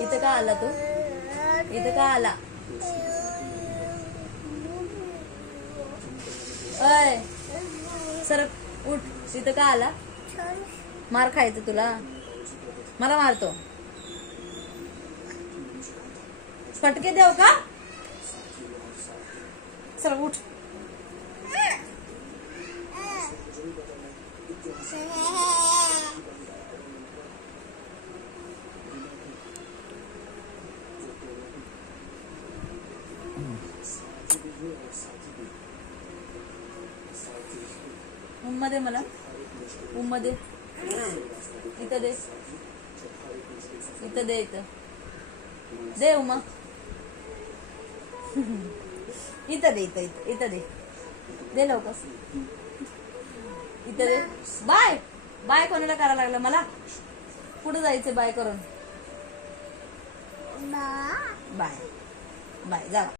इथं का आला तू? इथं का आला? अय सर उठ. इथं का आला? मार खायचं तुला? मला मारतो. फटके देऊ का? सर उठ. उम्मा दे मला. उम्मा दे. इथं दे. इथं दे. इथं दे उम्मा. इथं दे. इथं दे. दे लवकर. इथं दे. बाय बाय कोणाला करायला लागलं मला? कुठं जायचं बाय करून? बाय बाय जा.